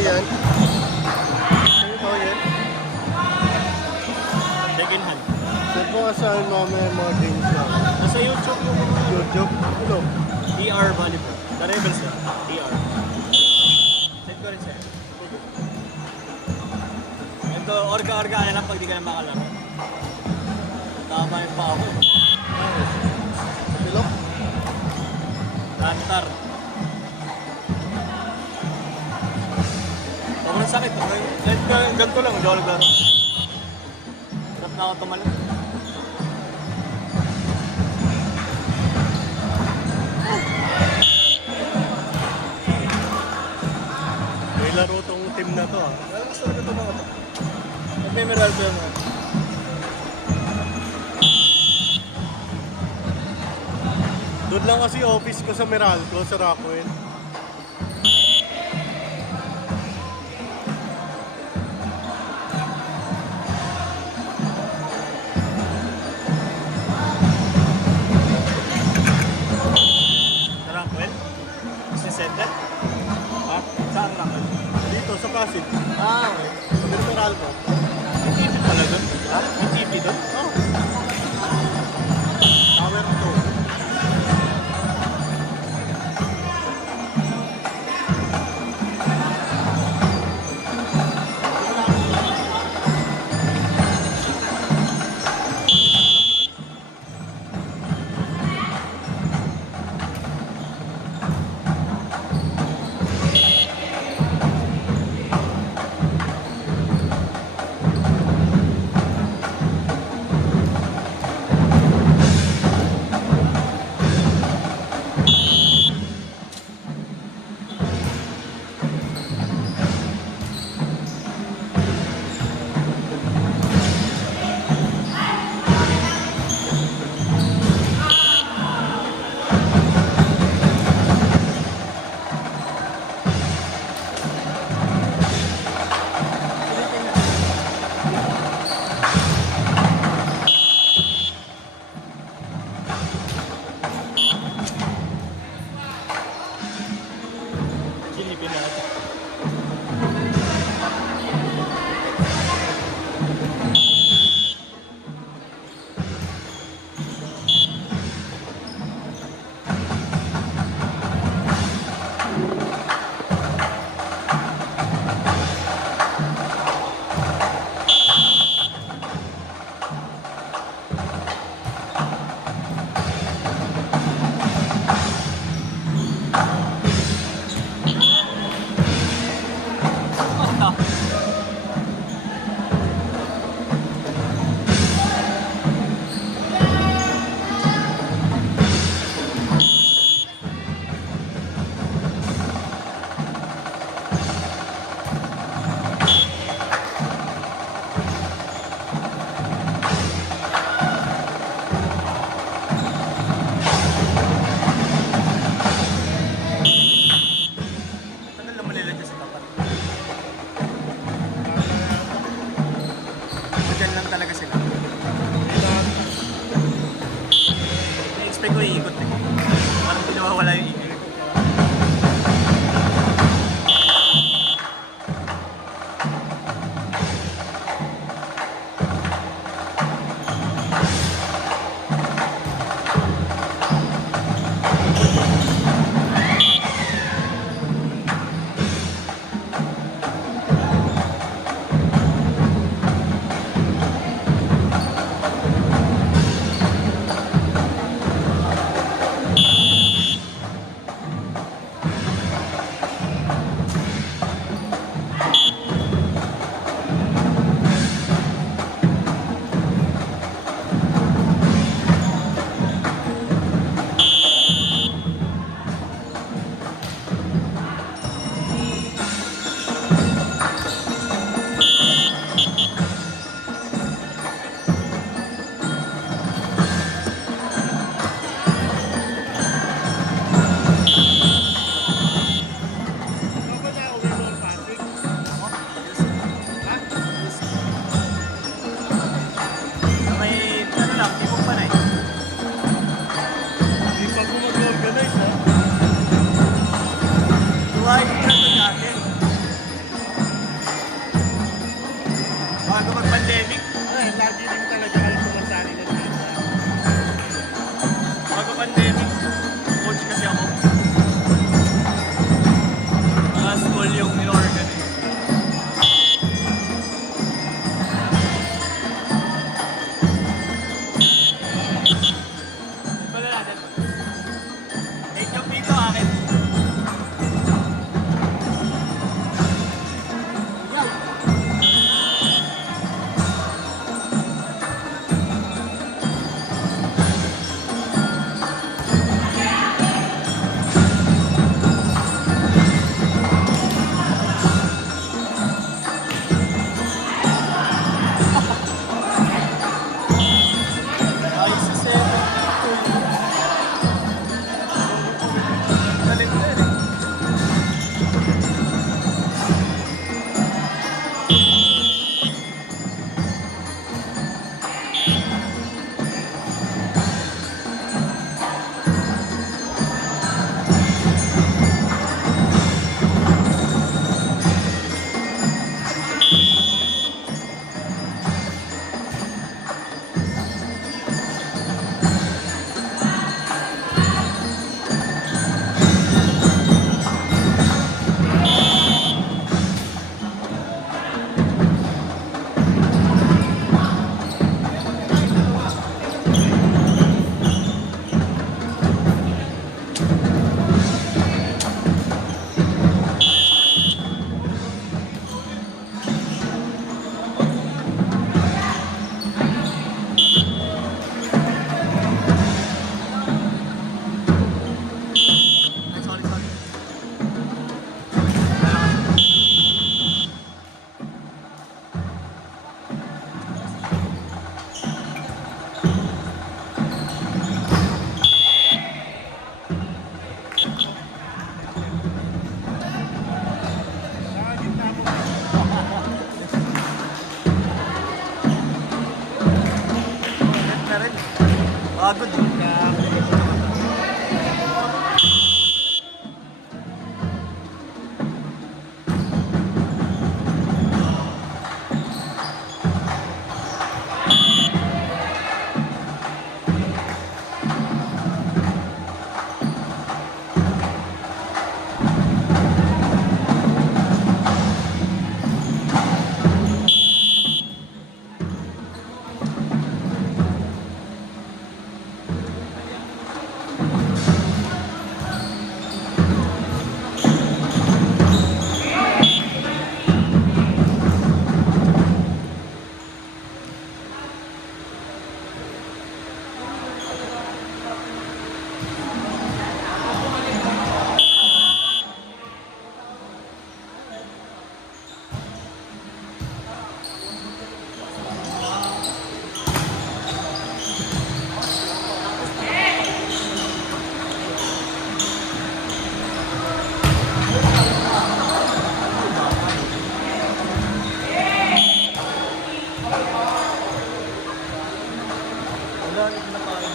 yan? Ano ba yan? Second hand. Saan po kasaan mamaya mga games na? Nasa YouTube yung mga YouTube? Ano? TR Volleyball. The Rebels na. TR. Check ko rin siya. Ito, orga-orga na lang pag di ka na makalaro. Tama yung pa ako. Pilok? Lantar. Sobrang sakit. Ganito lang, hindi ako naglaro. Sarap na ako tumalon. May laro tong team na to ah. Alam gusto ko na ito mga to. Mag-memoral ko yung mga. Doon lang kasi office ko sa Meralco, sa Rockwell. Sa Rockwell? Business Center? Ha? Saan Rockwell? Dito, sa Pasig. Ah, okay. Sa Meralco. May TV pala doon? Ha? May TV doon? Oh. Tower 2. Pagod eh. Kaya wala rin kinakain.